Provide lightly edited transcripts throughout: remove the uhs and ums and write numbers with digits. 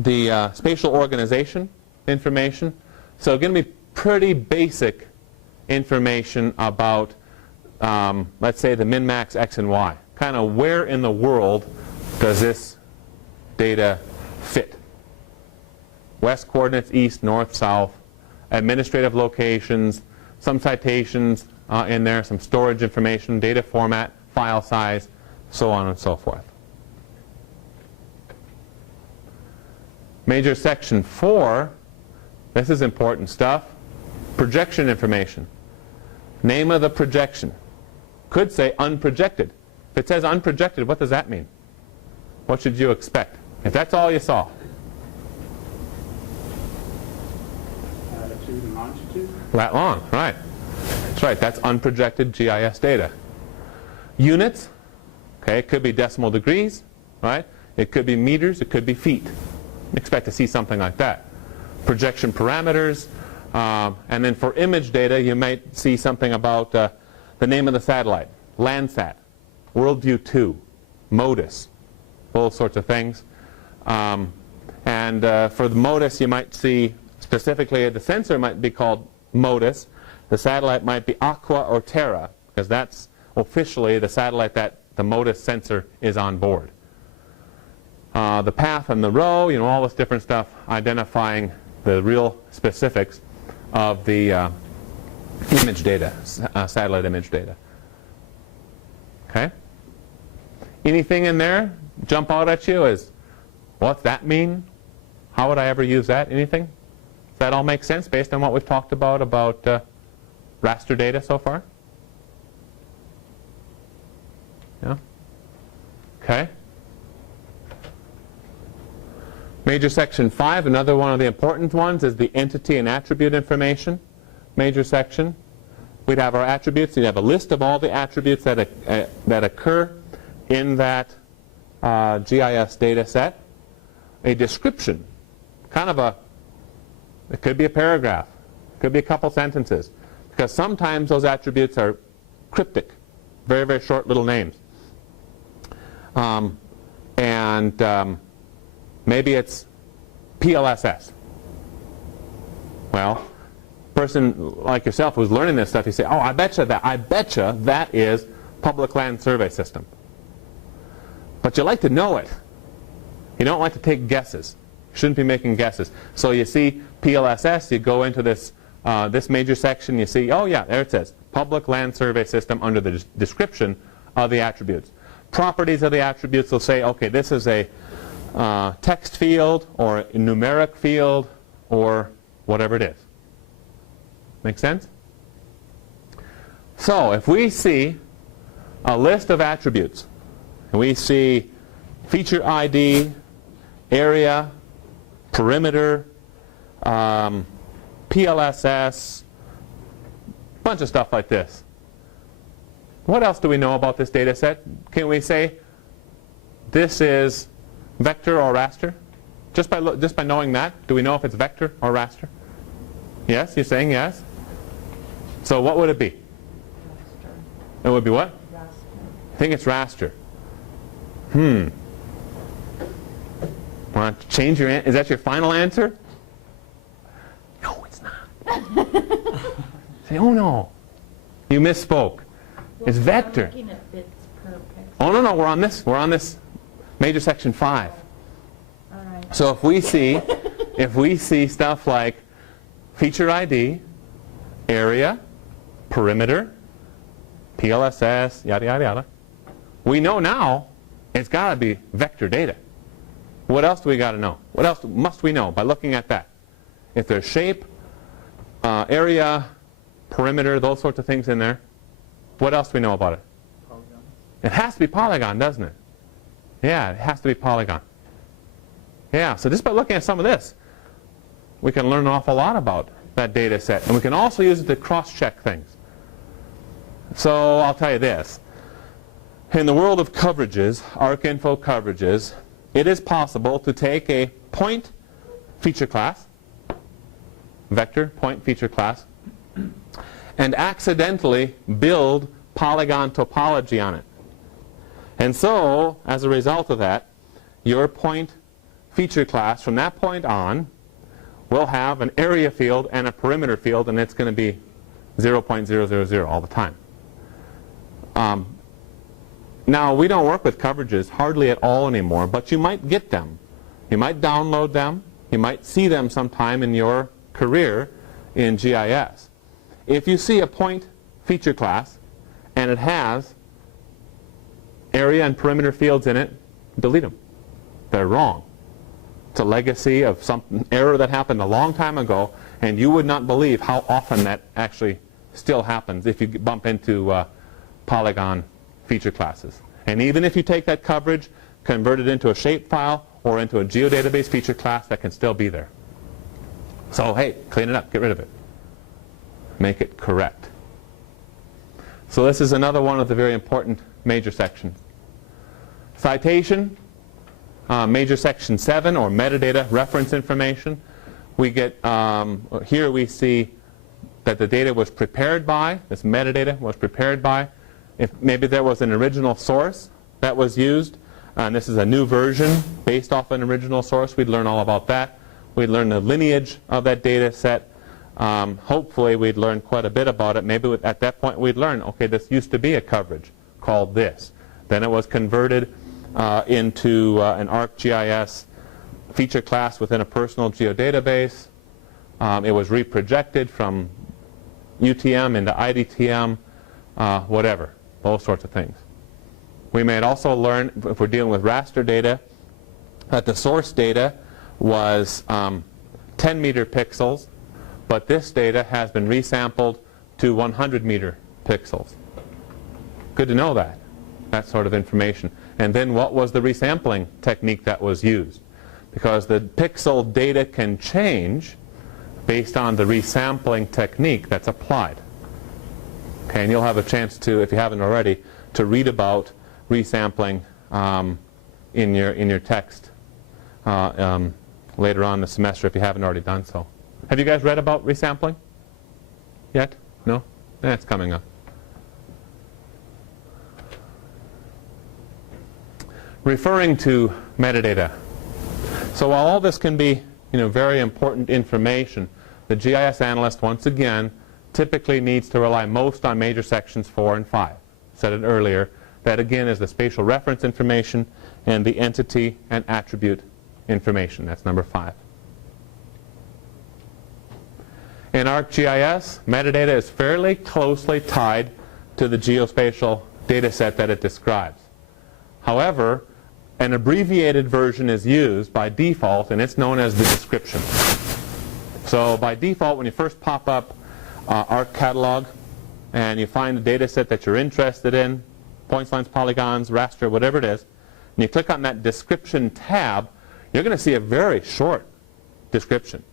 the spatial organization information. So going to be pretty basic information about, let's say, the min-max x and y. Kind of where in the world does this data fit? West coordinates, east, north, south, administrative locations, some citations in there, some storage information, data format, file size, so on and so forth. Major section 4, this is important stuff. Projection information. Name of the projection. Could say unprojected. If it says unprojected, what does that mean? What should you expect? If that's all you saw. Latitude and longitude. Lat long, right. That's right, that's unprojected GIS data. Units, okay, it could be decimal degrees, right? It could be meters, it could be feet. Expect to see something like that. Projection parameters, and then for image data you might see something about the name of the satellite, Landsat, Worldview 2, MODIS, all sorts of things. And for the MODIS you might see specifically the sensor might be called MODIS, the satellite might be Aqua or Terra, because that's officially the satellite that the MODIS sensor is on board. The path and the row, you know, all this different stuff identifying the real specifics of the image data, satellite image data. Okay? Anything in there jump out at you as, what's that mean? How would I ever use that? Anything? Does that all make sense based on what we've talked about raster data so far? Yeah? Okay. Major section 5, another one of the important ones is the entity and attribute information. Major section. We'd have our attributes. We'd have a list of all the attributes that occur in that GIS data set. A description, kind of it could be a paragraph, it could be a couple sentences, because sometimes those attributes are cryptic, very, very short little names. Maybe it's PLSS. Well, person like yourself who's learning this stuff, you say, oh, I betcha that is Public Land Survey System. But you like to know it. You don't like to take guesses. You shouldn't be making guesses. So you see PLSS, you go into this major section, you see, oh yeah, there it says, Public Land Survey System under the description of the attributes. Properties of the attributes will say, okay, this is a text field or a numeric field or whatever it is. Make sense? So if we see a list of attributes, and we see feature ID, area, perimeter, PLSS, bunch of stuff like this. What else do we know about this data set? Can we say this is vector or raster? Just by knowing that, do we know if it's vector or raster? Yes, you're saying yes. So what would it be? Raster. It would be what? Raster. I think it's raster. Want to change your answer? Is that your final answer? No, it's not. Say, oh no, you misspoke. It's vector. I'm looking at bits per pixel. Oh no, we're on this. We're on this major section 5. All right. So if we see stuff like feature ID, area, perimeter, PLSS, yada yada yada, we know now it's got to be vector data. What else do we got to know? What else must we know by looking at that? If there's shape, area, perimeter, those sorts of things in there, what else do we know about it? Polygon. It has to be polygon, doesn't it? Yeah, it has to be polygon. Yeah, so just by looking at some of this, we can learn an awful lot about that data set. And we can also use it to cross-check things. So I'll tell you this. In the world of coverages, ArcInfo coverages, it is possible to take a point feature class, vector point feature class, and accidentally build polygon topology on it. And so, as a result of that, your point feature class from that point on will have an area field and a perimeter field, and it's going to be 0.000 all the time. Now, we don't work with coverages hardly at all anymore, but you might get them. You might download them. You might see them sometime in your career in GIS. If you see a point feature class and it has area and perimeter fields in it, delete them. They're wrong. It's a legacy of some error that happened a long time ago, and you would not believe how often that actually still happens if you bump into polygon feature classes. And even if you take that coverage, convert it into a shapefile or into a geodatabase feature class, that can still be there. So hey, clean it up, get rid of it. Make it correct. So this is another one of the very important major sections. Citation, major section 7, or metadata reference information. We get, here we see that the data was prepared by, this metadata was prepared by, if maybe there was an original source that was used, and this is a new version based off an original source, we'd learn all about that. We'd learn the lineage of that data set. Hopefully we'd learn quite a bit about it. Maybe at that point we'd learn, okay, this used to be a coverage called this. Then it was converted into an ArcGIS feature class within a personal geodatabase. It was reprojected from UTM into IDTM, whatever, those sorts of things. We may also learn, if we're dealing with raster data, that the source data was 10 meter pixels, but this data has been resampled to 100 meter pixels. Good to know that sort of information. And then what was the resampling technique that was used? Because the pixel data can change based on the resampling technique that's applied. Okay, and you'll have a chance to, if you haven't already, to read about resampling in your text later on in the semester if you haven't already done so. Have you guys read about resampling yet? No? It's coming up. Referring to metadata. So while all this can be very important information, the GIS analyst, once again, typically needs to rely most on major sections 4 and 5. Said it earlier. That again is the spatial reference information and the entity and attribute information. That's number 5. In ArcGIS, metadata is fairly closely tied to the geospatial data set that it describes. However, an abbreviated version is used by default, and it's known as the description. So by default, when you first pop up Arc Catalog and you find the data set that you're interested in, points, lines, polygons, raster, whatever it is, and you click on that description tab, you're going to see a very short description.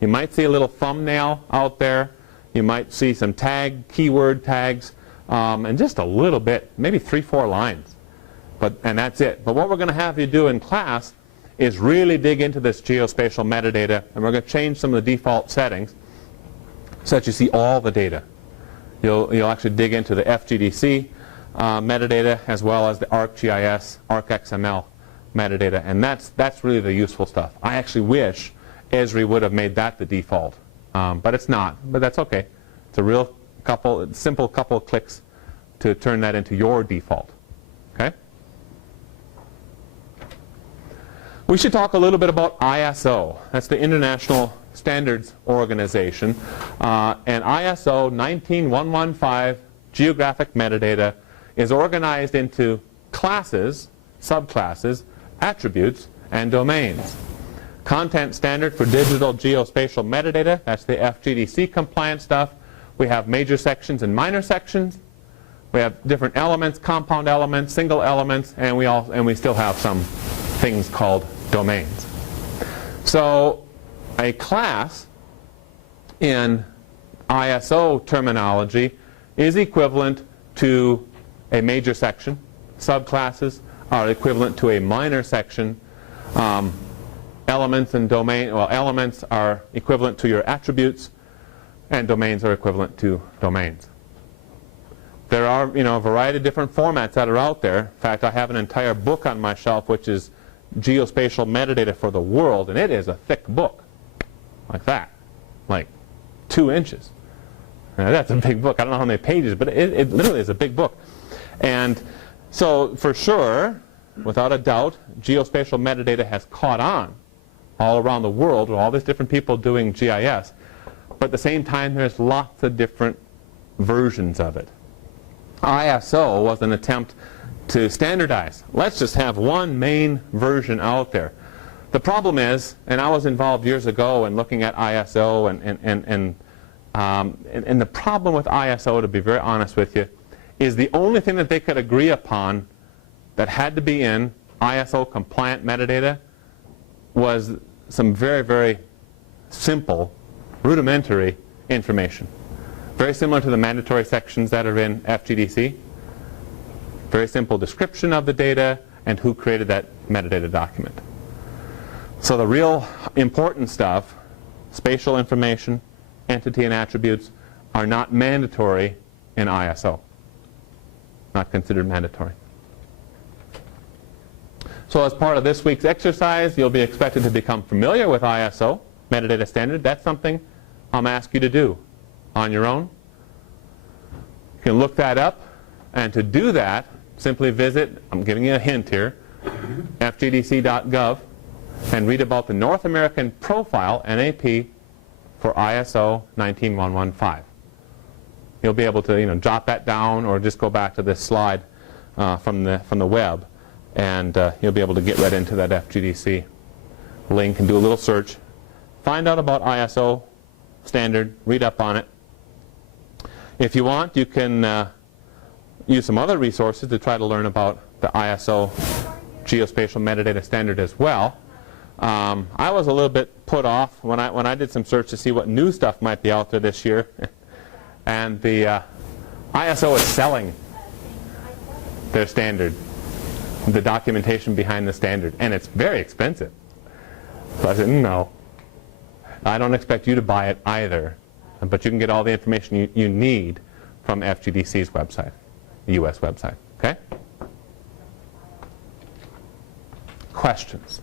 You might see a little thumbnail out there. You might see some keyword tags, and just a little bit, maybe 3-4 lines. And that's it. But what we're going to have you do in class is really dig into this geospatial metadata, and we're going to change some of the default settings so that you see all the data. You'll actually dig into the FGDC metadata as well as the ArcGIS, ArcXML metadata, and that's really the useful stuff. I actually wish Esri would have made that the default, but it's not. But that's okay. It's a simple couple of clicks to turn that into your default. Okay. We should talk a little bit about ISO. That's the International Standards Organization. And ISO 19115 geographic metadata is organized into classes, subclasses, attributes, and domains. Content standard for digital geospatial metadata, that's the FGDC compliant stuff. We have major sections and minor sections. We have different elements, compound elements, single elements, and we still have some things called domains. So a class in ISO terminology is equivalent to a major section. Subclasses are equivalent to a minor section. Elements and elements are equivalent to your attributes, and domains are equivalent to domains. There are, a variety of different formats that are out there. In fact, I have an entire book on my shelf which is geospatial metadata for the world, and it is a thick book, like that, like 2 inches. Now, that's a big book. I don't know how many pages, but it literally is a big book. And so for sure, without a doubt, geospatial metadata has caught on all around the world with all these different people doing GIS. But at the same time, there's lots of different versions of it. ISO was an attempt to standardize. Let's just have one main version out there. The problem is, and I was involved years ago in looking at ISO, and the problem with ISO, to be very honest with you, is the only thing that they could agree upon that had to be in ISO compliant metadata was some very, very simple, rudimentary information. Very similar to the mandatory sections that are in FGDC. Very simple description of the data and who created that metadata document. So the real important stuff, spatial information, entity and attributes, are not mandatory in ISO. Not considered mandatory. So as part of this week's exercise, you'll be expected to become familiar with ISO, metadata standard. That's something I'm asking you to do on your own. You can look that up, and to do that, simply visit, I'm giving you a hint here, fgdc.gov, and read about the North American Profile, NAP, for ISO 19115. You'll be able to jot that down, or just go back to this slide from the web, and you'll be able to get right into that FGDC link and do a little search. Find out about ISO standard, read up on it. If you want, you can use some other resources to try to learn about the ISO geospatial metadata standard as well. I was a little bit put off when I did some search to see what new stuff might be out there this year, and the ISO is selling their standard, the documentation behind the standard, and it's very expensive. So I said, no, I don't expect you to buy it either, but you can get all the information you need from FGDC's website, the US website. Okay? Questions?